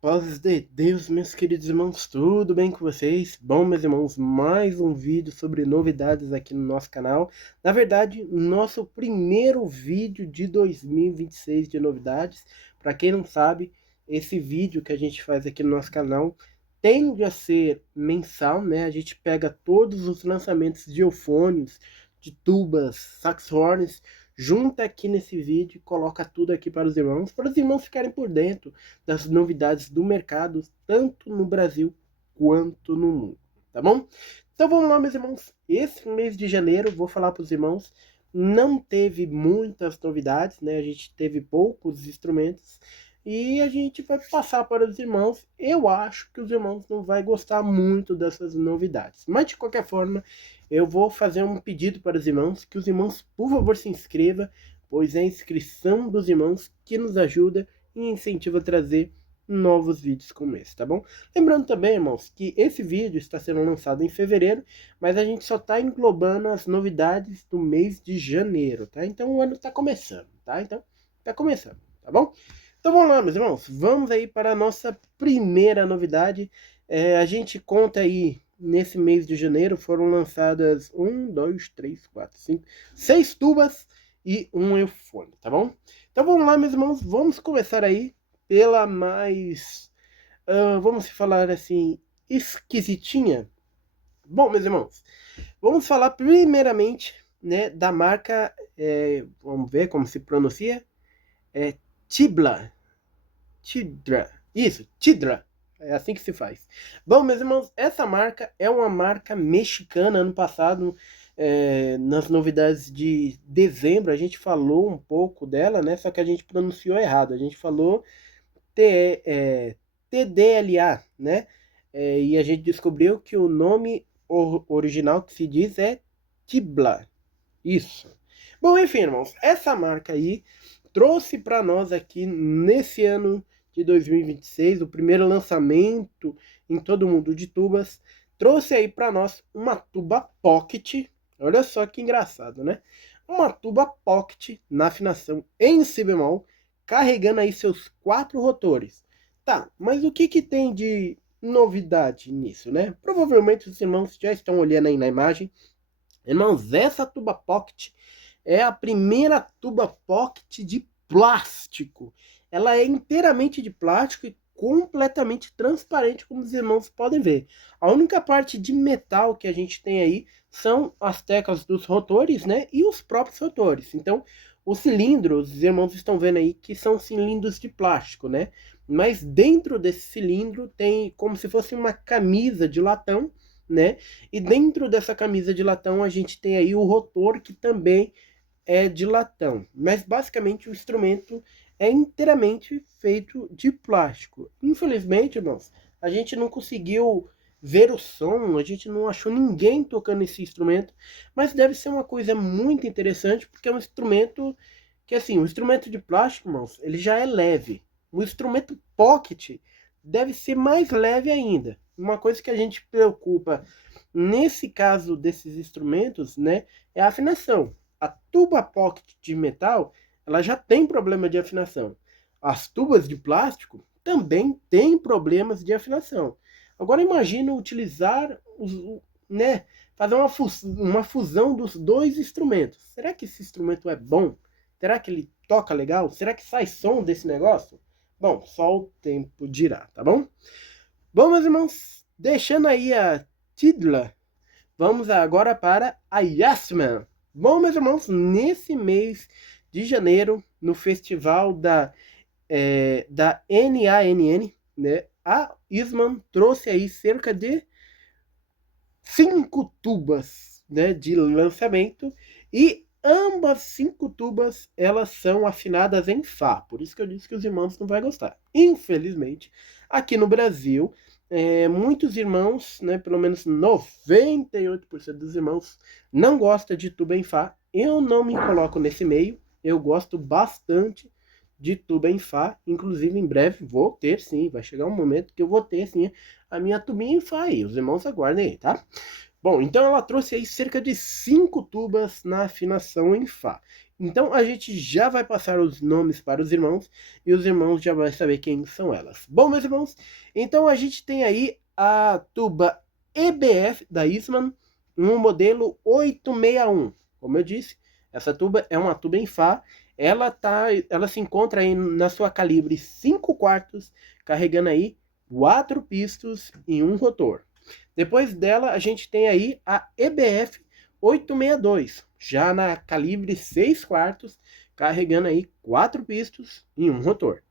Paz de Deus, meus queridos irmãos, tudo bem com vocês? Bom, meus irmãos, mais um vídeo sobre novidades aqui no nosso canal. Na verdade, nosso primeiro vídeo de 2026 de novidades. Para quem não sabe, esse vídeo que a gente faz aqui no nosso canal tende a ser mensal, né? A gente pega todos os lançamentos de eufônios, de tubas, saxhorns, junta aqui nesse vídeo e coloca tudo aqui para os irmãos ficarem por dentro das novidades do mercado, tanto no Brasil quanto no mundo, tá bom? Então vamos lá, meus irmãos. Esse mês de janeiro, vou falar para os irmãos, não teve muitas novidades, né? A gente teve poucos instrumentos e a gente vai passar para os irmãos. Eu acho que os irmãos não vão gostar muito dessas novidades, mas de qualquer forma, eu vou fazer um pedido para os irmãos, que os irmãos, por favor, se inscrevam, pois é a inscrição dos irmãos que nos ajuda e incentiva a trazer novos vídeos como esse, tá bom? Lembrando também, irmãos, que esse vídeo está sendo lançado em fevereiro, mas a gente só está englobando as novidades do mês de janeiro, tá? Então o ano está começando, tá? Então, está começando, tá bom? Então vamos lá, meus irmãos, vamos aí para a nossa primeira novidade. A gente conta aí, nesse mês de janeiro, foram lançadas 6 tubas e um eufone, tá bom? Então vamos lá, meus irmãos, vamos começar aí pela mais, vamos falar assim, esquisitinha. Bom, meus irmãos, vamos falar primeiramente, né, da marca, vamos ver como se pronuncia, é Tibla, Tidra, isso, Tidra, é assim que se faz. Bom, meus irmãos, essa marca é uma marca mexicana. Ano passado, nas novidades de dezembro, a gente falou um pouco dela, né? Só que a gente pronunciou errado. A gente falou TDLA, né? E a gente descobriu que o nome original que se diz é Tibla. Isso. Bom, enfim, irmãos, essa marca aí trouxe para nós aqui nesse ano de 2026, o primeiro lançamento em todo mundo de tubas, trouxe aí para nós uma tuba Pocket. Olha só que engraçado, né? Uma tuba Pocket na afinação em si bemol, carregando aí seus 4 rotores. Tá, mas o que que tem de novidade nisso, né? Provavelmente os irmãos já estão olhando aí na imagem. Irmãos, essa tuba Pocket é a primeira tuba Pocket de plástico. Ela é inteiramente de plástico e completamente transparente, como os irmãos podem ver. A única parte de metal que a gente tem aí são as teclas dos rotores, né? E os próprios rotores. Então, os cilindros, os irmãos estão vendo aí que são cilindros de plástico, né? Mas dentro desse cilindro tem como se fosse uma camisa de latão, né? E dentro dessa camisa de latão a gente tem aí o rotor, que também é de latão. Mas basicamente o instrumento é inteiramente feito de plástico. Infelizmente, irmãos, a gente não conseguiu ver o som, a gente não achou ninguém tocando esse instrumento, mas deve ser uma coisa muito interessante, porque é um instrumento que, assim, o instrumento de plástico, irmãos, ele já é leve. O instrumento pocket deve ser mais leve ainda. Uma coisa que a gente preocupa nesse caso desses instrumentos, né, é a afinação. A tuba pocket de metal, ela já tem problema de afinação. As tubas de plástico também têm problemas de afinação. Agora imagina utilizar né, fazer uma fusão dos dois instrumentos. Será que esse instrumento é bom? Será que ele toca legal? Será que sai som desse negócio? Bom, só o tempo dirá, tá bom? Bom, meus irmãos, deixando aí a Tidla, vamos agora para a Yasman. Bom, meus irmãos, nesse mês de janeiro, no festival da NANN, né, a Isman trouxe aí cerca de 5 tubas, né, de lançamento, e ambas 5 tubas elas são afinadas em Fá. Por isso que eu disse que os irmãos não vão gostar. Infelizmente, aqui no Brasil, muitos irmãos, né, pelo menos 98% dos irmãos, não gosta de tuba em Fá. Eu não me coloco nesse meio. Eu gosto bastante de tuba em Fá. Inclusive, em breve vou ter, sim. Vai chegar um momento que eu vou ter, sim, a minha tubinha em Fá aí. Os irmãos aguardem aí, tá? Bom, então ela trouxe aí cerca de 5 tubas na afinação em Fá. Então a gente já vai passar os nomes para os irmãos e os irmãos já vão saber quem são elas. Bom, meus irmãos, então a gente tem aí a tuba EBF da Eastman, um modelo 861. Como eu disse, essa tuba é uma tuba em Fá. Ela se encontra aí na sua calibre 5 quartos, carregando aí 4 pistos e um rotor. Depois dela, a gente tem aí a EBF 862, já na calibre 6 quartos, carregando aí 4 pistos e um rotor.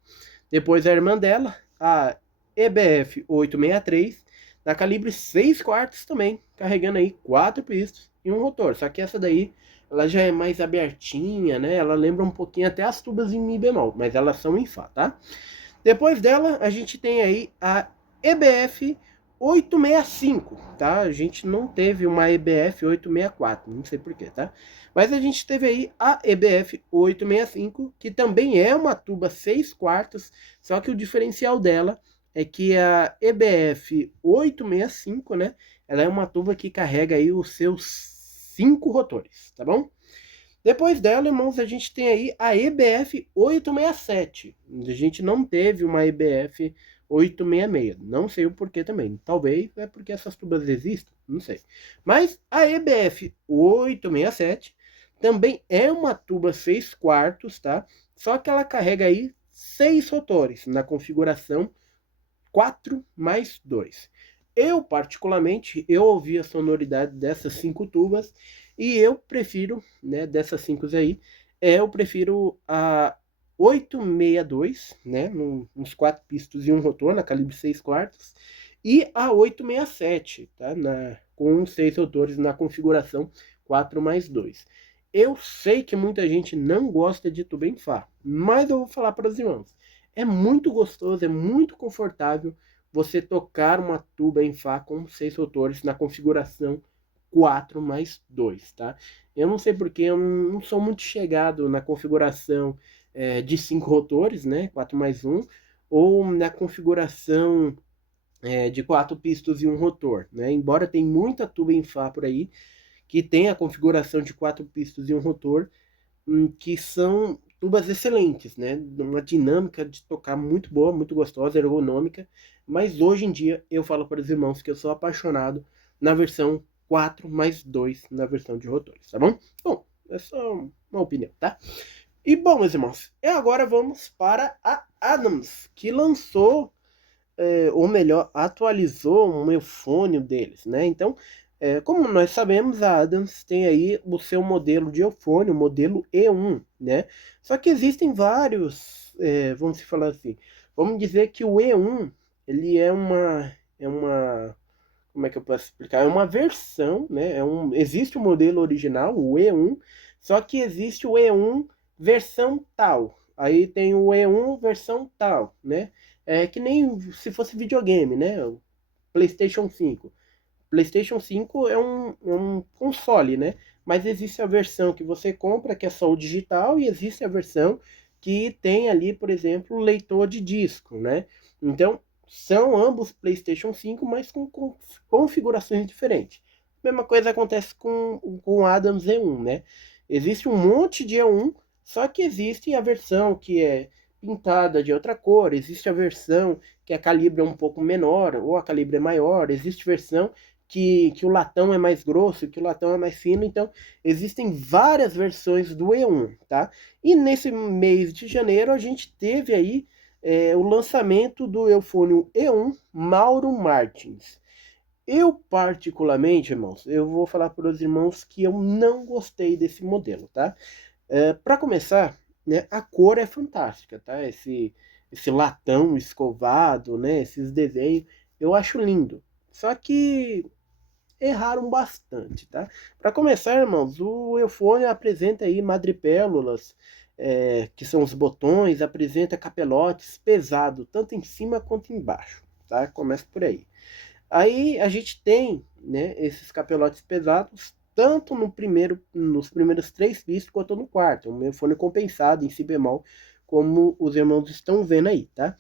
Depois a irmã dela, a EBF 863, na calibre 6 quartos também, carregando aí 4 pistos e um rotor. Só que essa daí, ela já é mais abertinha, né? Ela lembra um pouquinho até as tubas em Mi bemol, mas elas são em Fá, tá? Depois dela, a gente tem aí a EBF 865, tá? A gente não teve uma EBF 864, não sei porquê, tá? Mas a gente teve aí a EBF 865, que também é uma tuba 6 quartos, só que o diferencial dela é que a EBF 865, né? Ela é uma tuba que carrega aí os seus 5 rotores, tá bom? Depois dela, irmãos, a gente tem aí a EBF 867. A gente não teve uma EBF 866. Não sei o porquê também. Talvez é porque essas tubas existem, não sei. Mas a EBF 867 também é uma tuba 6 quartos, tá? Só que ela carrega aí 6 rotores na configuração 4 mais 2. Eu, particularmente, eu ouvi a sonoridade dessas 5 tubas e eu prefiro, né, dessas 5 aí, eu prefiro a 862, né, uns 4 pistos e um rotor na calibre 6 quartos, e a 867, tá, com 6 rotores na configuração 4 mais 2. Eu sei que muita gente não gosta de tuba em Fá, mas eu vou falar para os irmãos. É muito gostoso, é muito confortável você tocar uma tuba em Fá com 6 rotores na configuração 4 mais 2, tá? Eu não sei porque eu não sou muito chegado na configuração de 5 rotores, né? 4 mais 1, ou na configuração de 4 pistos e um rotor, né? Embora tem muita tuba em Fá por aí que tem a configuração de 4 pistos e um rotor, que são tubas excelentes, né? Uma dinâmica de tocar muito boa, muito gostosa, ergonômica. Mas hoje em dia eu falo para os irmãos que eu sou apaixonado na versão 4 mais 2 na versão de rotores, tá bom? Bom, é só uma opinião, tá? E bom, meus irmãos, e agora vamos para a Adams, que lançou, ou melhor, atualizou um eufônio deles, né? Então, como nós sabemos, a Adams tem aí o seu modelo de eufônio, o modelo E1, né? Só que existem vários, vamos falar assim, vamos dizer que o E1, ele como é que eu posso explicar? É uma versão, né? Existe o modelo original, o E1, só que existe o E1 versão tal. Aí tem o E1 versão tal, né? É que nem se fosse videogame, né? O PlayStation 5. PlayStation 5 é um console, né? Mas existe a versão que você compra, que é só o digital, e existe a versão que tem ali, por exemplo, o leitor de disco, né? Então, são ambos PlayStation 5, mas com configurações diferentes. Mesma coisa acontece com o Adams E1, né? Existe um monte de E1, só que existe a versão que é pintada de outra cor, existe a versão que a calibre é um pouco menor, ou a calibre é maior, existe versão que o latão é mais grosso, que o latão é mais fino, então existem várias versões do E1, tá? E nesse mês de janeiro a gente teve aí o lançamento do eufônio E1 Mauro Martins. Eu particularmente, irmãos, eu vou falar para os irmãos que eu não gostei desse modelo, tá? Para começar, né, a cor é fantástica, tá? Esse latão escovado, né? Esses desenhos, eu acho lindo. Só que erraram bastante, tá? Para começar, irmãos, o eufone apresenta aí madrepélulas, que são os botões, apresenta capelotes pesado, tanto em cima quanto embaixo, tá? Começa por aí. Aí a gente tem, né, esses capelotes pesados, tanto nos primeiros 3 pistos quanto no quarto, um eufone compensado em si bemol, como os irmãos estão vendo aí, tá?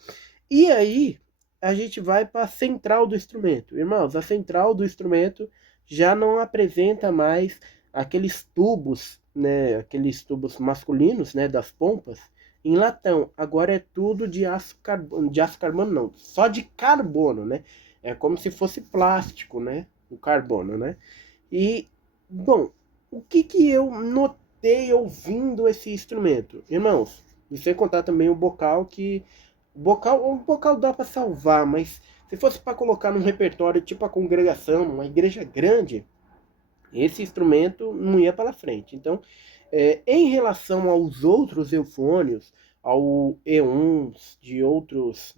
E aí, a gente vai para a central do instrumento. Irmãos, a central do instrumento já não apresenta mais aqueles tubos né, aqueles tubos masculinos, né, das pompas, em latão. Agora é tudo de aço carbono não, só de carbono, né? É como se fosse plástico, né? O carbono, né? E, bom, o que que eu notei ouvindo esse instrumento? Irmãos, e sem contar também o bocal que... o bocal dá para salvar, mas se fosse para colocar num repertório tipo a congregação, uma igreja grande, esse instrumento não ia para frente. Então, em relação aos outros eufônios, ao E1 de outros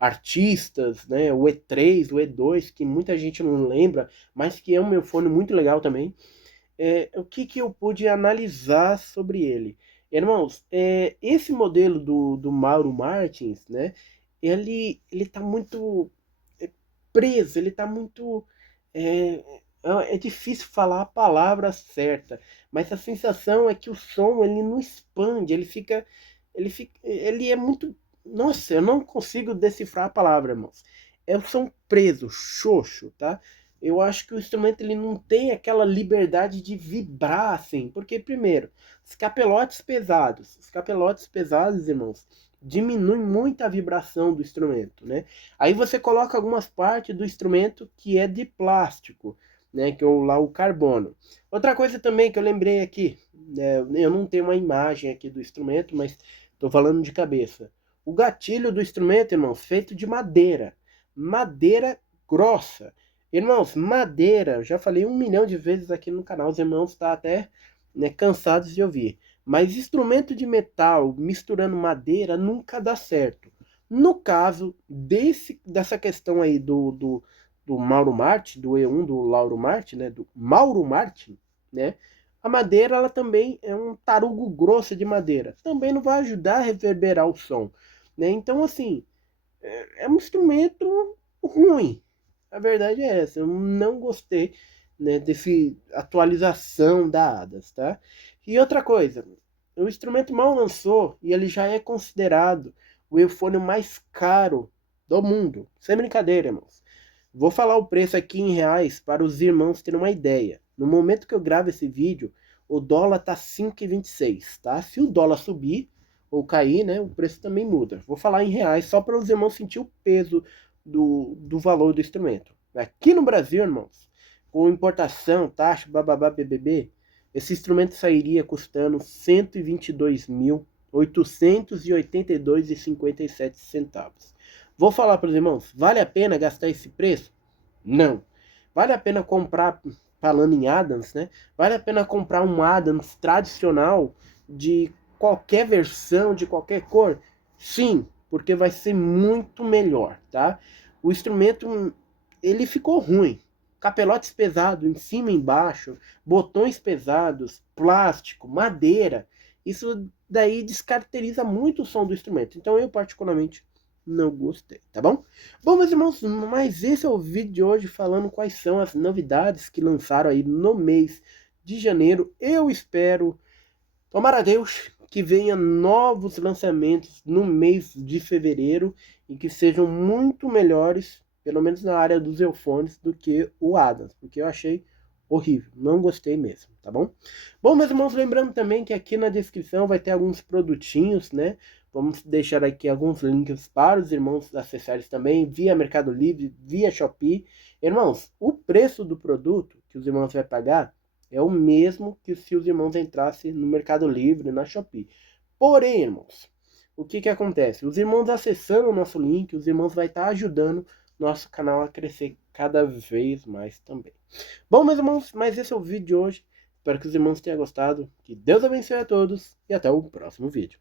artistas, né, o E3, o E2, que muita gente não lembra, mas que é um eufônio muito legal também, o que, que eu pude analisar sobre ele? Irmãos, esse modelo do Mauro Martins, né, ele tá muito preso, ele tá muito... É, é difícil falar a palavra certa, mas a sensação é que o som ele não expande, ele é muito... Nossa, eu não consigo decifrar a palavra, irmãos. É o som preso, xoxo, tá? Eu acho que o instrumento ele não tem aquela liberdade de vibrar assim, porque primeiro, os capelotes pesados, irmãos, diminuem muito a vibração do instrumento, né? Aí você coloca algumas partes do instrumento que é de plástico, né? Que é lá o carbono. Outra coisa também que eu lembrei aqui, né, eu não tenho uma imagem aqui do instrumento, mas estou falando de cabeça. O gatilho do instrumento, irmãos, feito de madeira, madeira grossa. Irmãos, madeira, eu já falei 1 milhão de vezes aqui no canal, os irmãos estão até, né, cansados de ouvir. Mas instrumento de metal misturando madeira nunca dá certo. No caso dessa questão aí do Mauro Martin, do E1 do Lauro Martin, né, do Mauro Martin, né, a madeira ela também é um tarugo grosso de madeira. Também não vai ajudar a reverberar o som, né? Então, assim, é um instrumento ruim. A verdade é essa. Eu não gostei, né, desse atualização da Adas, tá? E outra coisa, o instrumento mal lançou e ele já é considerado o eufônio mais caro do mundo. Sem brincadeira, irmãos. Vou falar o preço aqui em reais para os irmãos terem uma ideia. No momento que eu gravo esse vídeo, o dólar tá 5,26, tá? Se o dólar subir ou cair, né, o preço também muda. Vou falar em reais só para os irmãos sentir o peso do valor do instrumento. Aqui no Brasil, irmãos, com importação, taxa, bababá, bbb, esse instrumento sairia custando R$ 122.882,57. Vou falar para os irmãos, vale a pena gastar esse preço? Não. Vale a pena comprar, falando em Adams, né? Vale a pena comprar um Adams tradicional de qualquer versão, de qualquer cor? Sim, porque vai ser muito melhor, tá? O instrumento, ele ficou ruim. Capelotes pesados em cima e embaixo, botões pesados, plástico, madeira. Isso daí descaracteriza muito o som do instrumento. Então eu particularmente não gostei, tá bom? Bom, meus irmãos, mas esse é o vídeo de hoje falando quais são as novidades que lançaram aí no mês de janeiro. Eu espero, tomara a Deus, que venha novos lançamentos no mês de fevereiro e que sejam muito melhores, pelo menos na área dos earphones, do que o Adams, porque eu achei horrível, não gostei mesmo, tá bom? Bom, meus irmãos, lembrando também que aqui na descrição vai ter alguns produtinhos, né? Vamos deixar aqui alguns links para os irmãos acessarem também, via Mercado Livre, via Shopee. Irmãos, o preço do produto que os irmãos vão pagar é o mesmo que se os irmãos entrassem no Mercado Livre, na Shopee. Porém, irmãos, o que acontece? Os irmãos acessando o nosso link, os irmãos vão estar ajudando nosso canal a crescer cada vez mais também. Bom, meus irmãos, mas esse é o vídeo de hoje. Espero que os irmãos tenham gostado. Que Deus abençoe a todos e até o próximo vídeo.